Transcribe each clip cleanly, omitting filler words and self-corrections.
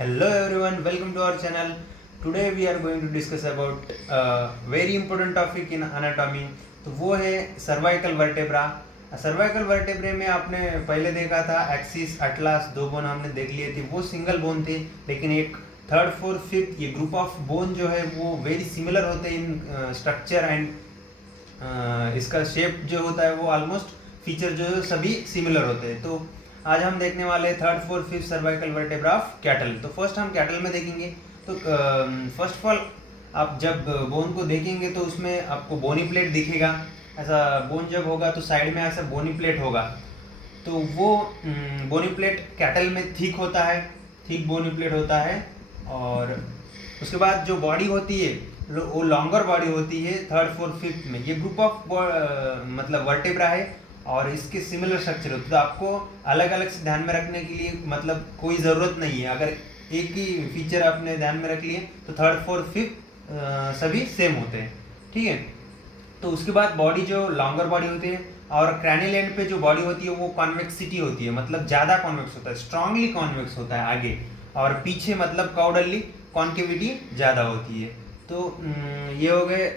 Hello everyone, welcome to our channel. Today we are going to discuss about a very important topic in anatomy. तो वो है cervical vertebra. Cervical vertebrae में आपने पहले देखा था एक्सिस, अटलास, दो बोन हमने देख लिए थे. वो सिंगल बोन थे, लेकिन एक थर्ड फोर्थ फिफ्थ ये ग्रुप ऑफ बोन जो है वो वेरी सिमिलर होते हैं इन स्ट्रक्चर एंड इसका शेप जो होता है वो ऑलमोस्ट फीचर जो है सभी सिमिलर होते हैं. तो आज हम देखने वाले हैं third fourth fifth cervical vertebra of cattle. तो फर्स्ट हम कैटल में देखेंगे. तो फर्स्ट ऑफ ऑल आप जब बोन को देखेंगे तो उसमें आपको बोनी प्लेट दिखेगा. ऐसा बोन जब होगा तो साइड में ऐसा बोनी प्लेट होगा. तो वो बोनी प्लेट कैटल में थिक होता है, थिक बोनी प्लेट होता है. और उसके बाद जो बॉडी होती है वो लॉन्गर बॉडी होती है थर्ड फोर्थ फिफ्थ में. ये ग्रुप ऑफ मतलब वर्टेब्रा है और इसके सिमिलर स्ट्रक्चर होते हैं. तो आपको अलग अलग से ध्यान में रखने के लिए मतलब कोई ज़रूरत नहीं है. अगर एक ही फीचर आपने ध्यान में रख लिए तो थर्ड फोर्थ फिफ्थ सभी सेम होते हैं. ठीक है. तो उसके बाद बॉडी जो लॉन्गर बॉडी होती है और क्रैनियल एंड पे जो बॉडी होती है वो कॉन्वेक्सिटी होती है, मतलब ज़्यादा कॉन्वेक्स होता है, स्ट्रांगली कॉन्वेक्स होता है आगे. और पीछे मतलब काउडली कॉन्केविटी ज़्यादा होती है. तो ये हो गए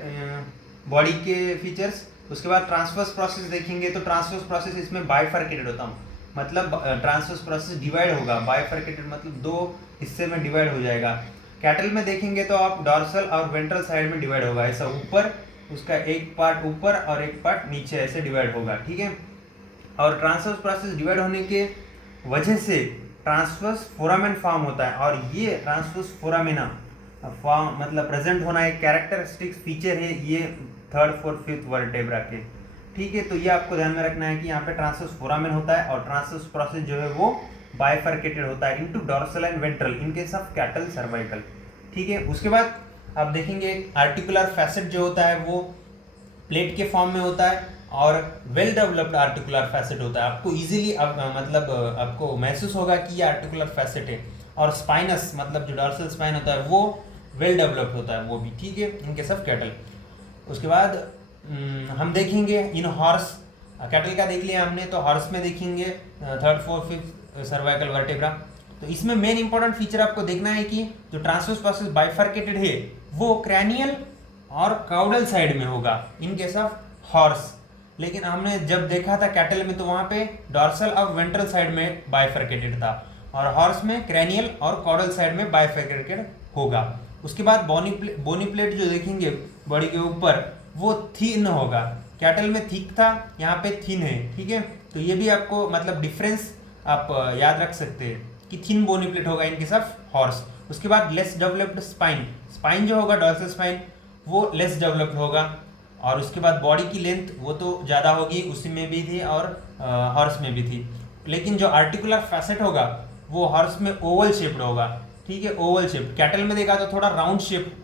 बॉडी के फीचर्स. उसके बाद ट्रांसवर्स प्रोसेस देखेंगे तो ट्रांसवर्स प्रोसेस इसमें बाइफर्केटेड होता है, मतलब ट्रांसवर्स प्रोसेस डिवाइड होगा. बाइफर्केटेड मतलब दो हिस्से में डिवाइड हो जाएगा. कैटल में देखेंगे तो आप डॉर्सल और वेंट्रल साइड में डिवाइड होगा. ऐसा ऊपर उसका एक पार्ट ऊपर और एक पार्ट नीचे ऐसे डिवाइड होगा. ठीक है. और ट्रांसवर्स प्रोसेस डिवाइड होने के वजह से ट्रांसवर्स फोरामेन फॉर्म होता है. और ये ट्रांसवर्स फोरामेना फॉर्म मतलब प्रेजेंट होना एक कैरेक्टरिस्टिक फीचर है ये थर्ड फोर्थ फिफ्थ वर्टेब्रा के. ठीक है. तो ये आपको ध्यान में रखना है कि यहाँ पे ट्रांसवर्स फोरामेन होता है और ट्रांसवर्स प्रोसेस जो है वो बाइफर्केटेड होता है into dorsal and ventral in case of cattle cervical. ठीक है. उसके बाद आप देखेंगे आर्टिकुलर फैसेट जो होता है वो प्लेट के फॉर्म में होता है और वेल डेवलप्ड आर्टिकुलर फैसेट होता है. आपको इजीली मतलब आपको महसूस होगा कि ये आर्टिकुलर फैसेट है. और स्पाइनस मतलब जो डॉर्सल स्पाइन होता है वो वेल डेवलप्ड होता है वो भी. ठीक है. In case of cattle. उसके बाद हम देखेंगे इन हॉर्स. कैटल का देख लिया हमने, तो हॉर्स में देखेंगे third fourth fifth cervical vertebra. तो इसमें मेन इंपॉर्टेंट फीचर आपको देखना है कि जो ट्रांसवर्स प्रोसेस बाइफर्केटेड है वो क्रैनियल और काउडल साइड में होगा इन केस ऑफ हॉर्स. लेकिन हमने जब देखा था कैटल में तो वहाँ पे डॉर्सल और वेंट्रल साइड में बाइफर्केटेड था और हॉर्स में क्रैनियल और काउडल साइड में बाइफर्केटेड होगा. उसके बाद बोनी प्लेट जो देखेंगे बॉडी के ऊपर वो थिन होगा. कैटल में थिक था, यहाँ पे थिन है. ठीक है. तो ये भी आपको मतलब डिफरेंस आप याद रख सकते हैं कि थिन बोनी प्लेट होगा इन केस ऑफ हॉर्स. उसके बाद लेस डेवलप्ड स्पाइन. स्पाइन जो होगा डॉर्सल स्पाइन वो लेस डेवलप्ड होगा. और उसके बाद बॉडी की लेंथ वो तो ज़्यादा होगी, उसी में भी थी और हॉर्स में भी थी. लेकिन जो आर्टिकुलर फैसेट होगा वो हॉर्स में ओवल शेप्ड होगा. ठीक है. Oval shape. कैटल में देखा तो थोड़ा राउंड शेप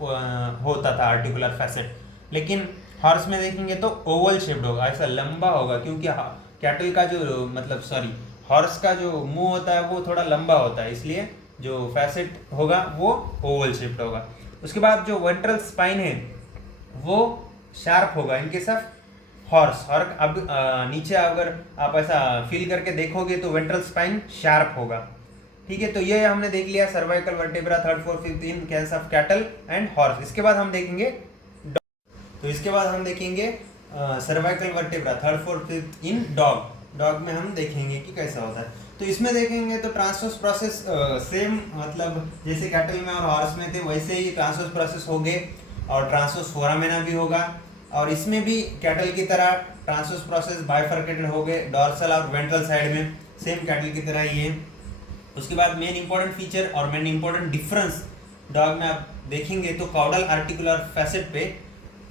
होता था आर्टिकुलर फैसेट, लेकिन हॉर्स में देखेंगे तो ओवल शेप्ड होगा, ऐसा लंबा होगा. क्योंकि कैटल का जो मतलब हॉर्स का जो मुंह होता है वो थोड़ा लंबा होता है, इसलिए जो फैसेट होगा वो ओवल शेप्ड होगा. उसके बाद जो वेंट्रल स्पाइन है वो शार्प होगा इन केस ऑफ हॉर्स. और अब नीचे अगर आप ऐसा फील करके देखोगे तो वेंट्रल स्पाइन शार्प होगा. ठीक है. तो ये हमने देख लिया cervical vertebra third fourth fifth in case of cattle and horse. इसके बाद हम देखेंगे cervical vertebra third fourth fifth in dog. Dog में हम देखेंगे कि कैसा होता है. तो इसमें देखेंगे तो ट्रांसवर्स प्रोसेस सेम मतलब जैसे कैटल में और हॉर्स में थे वैसे ही ट्रांसवर्स प्रोसेस हो गए और ट्रांसवर्स फोरामेना भी होगा. और इसमें भी कैटल की तरह ट्रांसवर्स प्रोसेस बाइफर्केटेड हो गए डॉर्सल और वेंट्रल साइड में, सेम कैटल की तरह ही है. उसके बाद मेन इंपॉर्टेंट फीचर और मेन इंपॉर्टेंट डिफरेंस डॉग में आप देखेंगे तो काउडल आर्टिकुलर फैसेट पे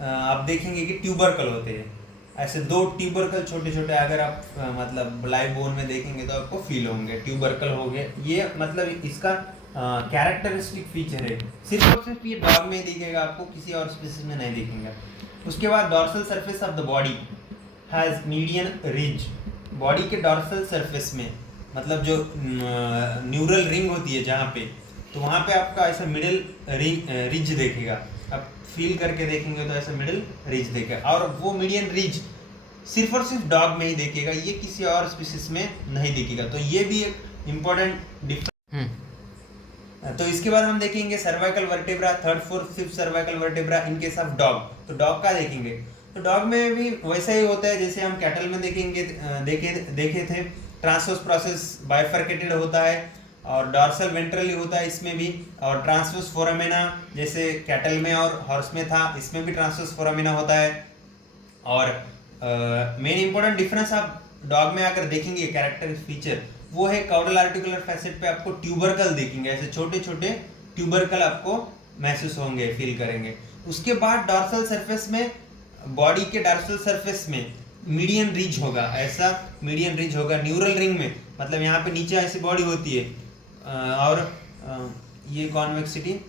आप देखेंगे कि ट्यूबरकल होते हैं. ऐसे दो ट्यूबरकल छोटे छोटे अगर आप मतलब लाइव बोन में देखेंगे तो आपको फील होंगे ट्यूबरकल हो गए. ये मतलब इसका कैरेक्टरिस्टिक फीचर है. सिर्फ और सिर्फ ये डॉग में ही दिखेगा, आपको किसी और स्पीसीज में नहीं दिखेंगे. उसके बाद dorsal surface of the body has median ridge. Body के डॉर्सल सरफेस में मतलब जो न्यूरल रिंग होती है जहाँ पे, तो वहाँ पे आपका ऐसा मिडिल रिज देखेगा. आप फील करके देखेंगे तो ऐसा मिडिल रिज देखेगा. और वो मीडियन रिज सिर्फ और सिर्फ डॉग में ही देखेगा, ये किसी और स्पीसीज में नहीं दिखेगा. तो ये भी एक इम्पोर्टेंट डिफरेंस. तो इसके बाद हम देखेंगे cervical vertebra, third fourth fifth cervical vertebra in case of dog. तो डॉग का देखेंगे, तो डॉग में भी वैसा ही होता है जैसे हम कैटल में देखे थे। ट्रांसवर्स प्रोसेस बाइफरकेटेड होता है और डॉर्सल वेंट्रली होता है इसमें भी, और ट्रांसवर्स फोरामिना जैसे कैटल में और हॉर्स में था, इसमें भी ट्रांसवर्स फोरामिना होता है। और मेन इंपॉर्टेंट डिफरेंस आप डॉग में अगर देखेंगे कैरेक्टर फीचर, वो है काउडल आर्टिकुलर फैसेट पे आपको ट्यूबरकल देखेंगे, ऐसे छोटे छोटे ट्यूबरकल आपको महसूस होंगे, फील करेंगे। उसके बाद डॉर्सल सरफेस में, बॉडी के डॉर्सल सरफेस में मीडियन रिज होगा, ऐसा मीडियन रिज होगा। न्यूरल रिंग में मतलब यहाँ पे नीचे ऐसी बॉडी होती है और ये कॉन्वेक्सिटी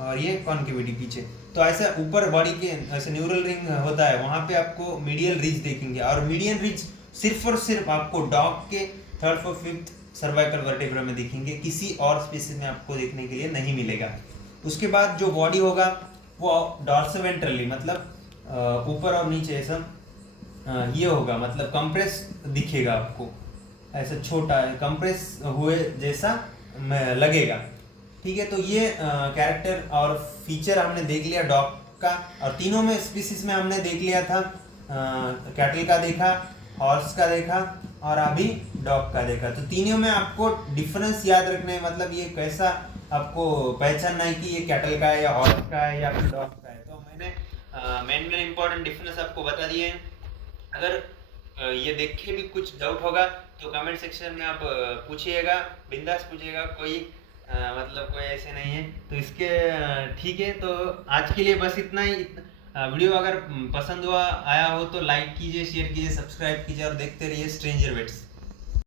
और ये कॉन्केविटी पीछे, तो ऐसा ऊपर बॉडी के ऐसे न्यूरल रिंग होता है, वहाँ पे आपको मीडियल रिज देखेंगे। और मीडियन रिज सिर्फ और सिर्फ आपको डॉग के third fourth fifth cervical vertebra में दिखेंगे, किसी और स्पीसीज में आपको देखने के लिए नहीं मिलेगा। उसके बाद जो बॉडी होगा वो डॉर्सोवेंट्रली मतलब ऊपर और नीचे ऐसा ये होगा, मतलब कंप्रेस दिखेगा आपको, ऐसा छोटा कंप्रेस हुए जैसा लगेगा। ठीक है, तो ये कैरेक्टर और फीचर हमने देख लिया डॉग का, और तीनों में स्पीसीज में हमने देख लिया था, कैटल का देखा, हॉर्स का देखा और अभी डॉग का देखा। तो तीनों में आपको डिफरेंस याद रखना है, मतलब ये कैसा आपको पहचानना है कि ये कैटल का है या हॉर्स का है या फिर डॉग का है। तो मैंने मेन इंपॉर्टेंट डिफरेंस आपको बता दिए हैं। अगर ये देख के भी कुछ डाउट होगा तो कमेंट सेक्शन में आप पूछिएगा, बिंदास पूछिएगा, कोई मतलब कोई ऐसे नहीं है। तो इसके ठीक है, तो आज के लिए बस इतना ही। वीडियो अगर पसंद हुआ आया हो तो लाइक कीजिए, शेयर कीजिए, सब्सक्राइब कीजिए और देखते रहिए स्ट्रेंजर वेट्स।